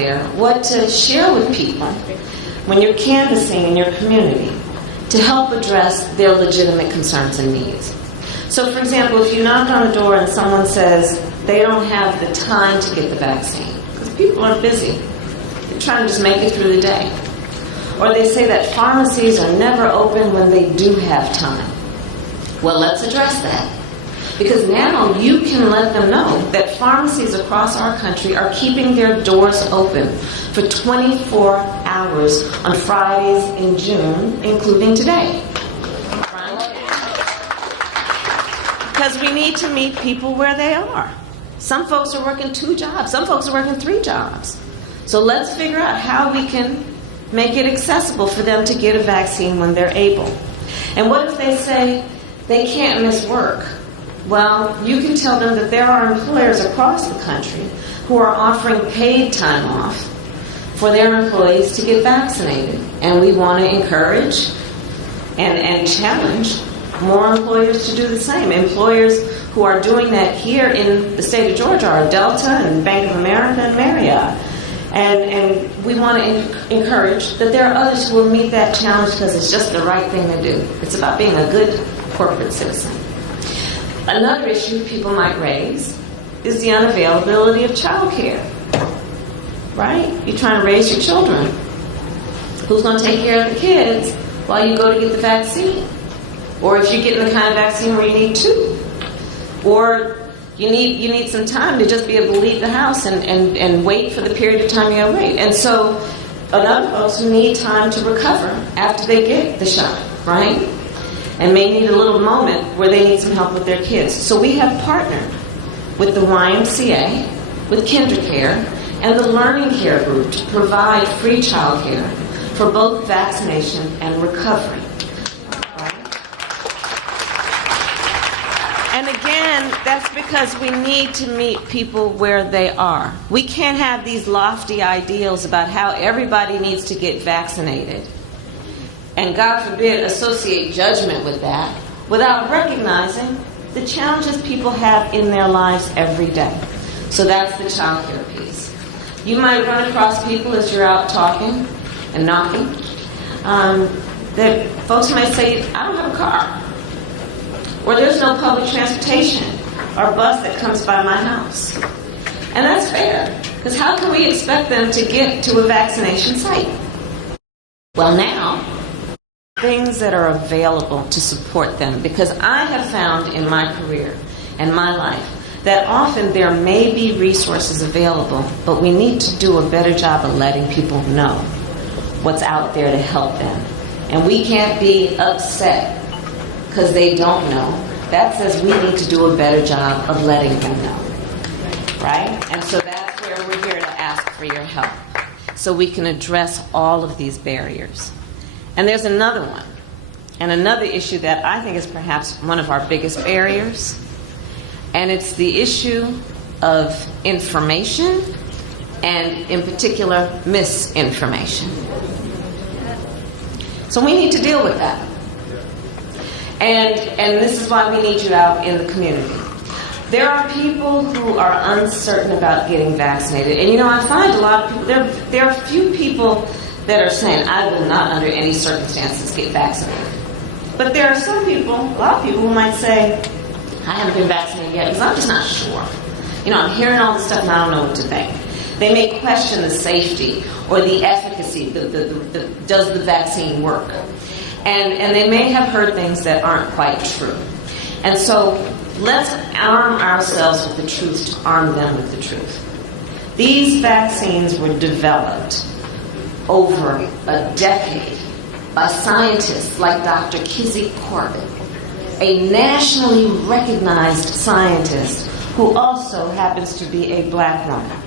there what to share with people when you're canvassing in your community to help address their legitimate concerns and needs. So, for example, if you knock on the door and someone says they don't have the time to get the vaccine, because people are busy, they're trying to just make it through the day. Or they say that pharmacies are never open when they do have time. Well, let's address that. Because now you can let them know that pharmacies across our country are keeping their doors open for 24 hours on Fridays in June, including today. Because we need to meet people where they are. Some folks are working 2 jobs. Some folks are working 3 jobs. So let's figure out how we can make it accessible for them to get a vaccine when they're able. And what if they say they can't miss work? Well, you can tell them that there are employers across the country who are offering paid time off for their employees to get vaccinated. And we want to encourage and challenge more employers to do the same. Employers who are doing that here in the state of Georgia are Delta and Bank of America and Marriott. And we want to encourage that there are others who will meet that challenge because it's just the right thing to do. It's about being a good corporate citizen. Another issue people might raise is the unavailability of child care. Right? You're trying to raise your children. Who's going to take care of the kids while you go to get the vaccine? Or if you're getting the kind of vaccine where you need 2. Or you need some time to just be able to leave the house and wait for the period of time you have to wait. And so other folks who need time to recover after they get the shot, right? And may need a little moment where they need some help with their kids. So we have partnered with the YMCA, with KinderCare, and the Learning Care Group to provide free child care for both vaccination and recovery. And again, that's because we need to meet people where they are. We can't have these lofty ideals about how everybody needs to get vaccinated, and God forbid, associate judgment with that, without recognizing the challenges people have in their lives every day. So that's the child care piece. You might run across people as you're out talking and knocking, that folks might say, I don't have a car. Or there's no public transportation or bus that comes by my house. And that's fair, because how can we expect them to get to a vaccination site? Well, now, things that are available to support them, because I have found in my career and my life that often there may be resources available, but we need to do a better job of letting people know what's out there to help them. And we can't be upset because they don't know. That says we need to do a better job of letting them know, right? And so that's where we're here to ask for your help, so we can address all of these barriers. And there's another one, and another issue that I think is perhaps one of our biggest barriers, and it's the issue of information, and in particular, misinformation. So we need to deal with that. And this is why we need you out in the community. There are people who are uncertain about getting vaccinated. And you know, I find a lot of people, there are few people that are saying, I will not under any circumstances get vaccinated. But there are some people, a lot of people who might say, I haven't been vaccinated yet because I'm just not sure. You know, I'm hearing all this stuff and I don't know what to think. They may question the safety or the efficacy, does the vaccine work? And they may have heard things that aren't quite true. And so let's arm ourselves with the truth to arm them with the truth. These vaccines were developed over a decade by scientists like Dr. Kizzy Corbett, a nationally recognized scientist who also happens to be a black woman.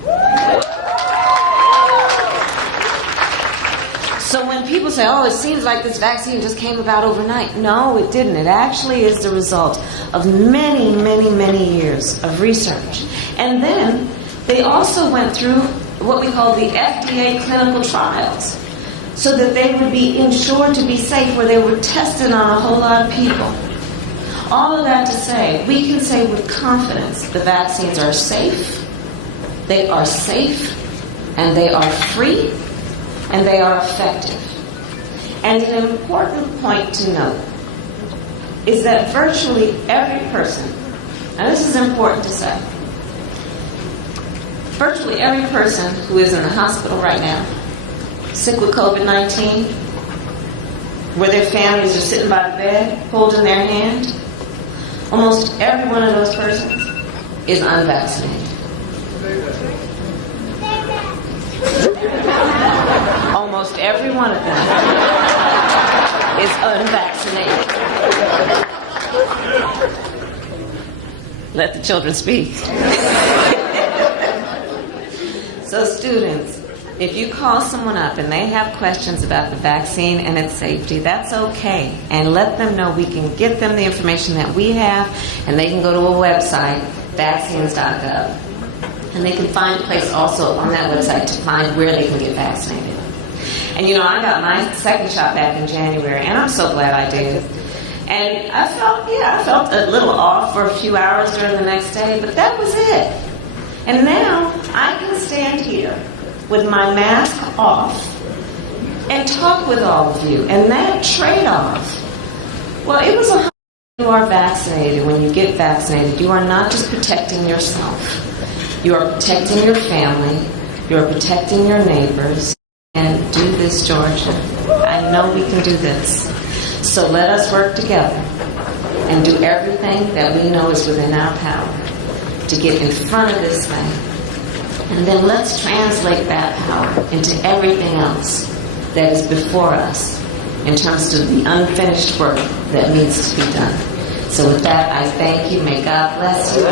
So when people say, oh, it seems like this vaccine just came about overnight. No, it didn't. It actually is the result of many, many, many years of research. And then they also went through what we call the FDA clinical trials, so that they would be ensured to be safe, where they were tested on a whole lot of people. All of that to say, we can say with confidence the vaccines are safe, they are safe, and they are free, and they are effective. And an important point to note is that virtually every person, and this is important to say, virtually every person who is in the hospital right now, sick with COVID-19, where their families are sitting by the bed, holding their hand, almost every one of those persons is unvaccinated. Almost every one of them is unvaccinated. Let the children speak. So students, if you call someone up and they have questions about the vaccine and its safety, that's okay. And let them know we can get them the information that we have, and they can go to a website, vaccines.gov. And they can find a place also on that website to find where they can get vaccinated. And you know, I got my second shot back in January, and I'm so glad I did. And I felt a little off for a few hours during the next day, but that was it. And now I can stand here with my mask off and talk with all of you. And that trade-off, well, it was a you are vaccinated. When you get vaccinated, you are not just protecting yourself. You are protecting your family. You are protecting your neighbors. And do this, Georgia. I know we can do this. So let us work together and do everything that we know is within our power to get in front of this thing. And then let's translate that power into everything else that is before us in terms of the unfinished work that needs to be done. So with that, I thank you. May God bless you.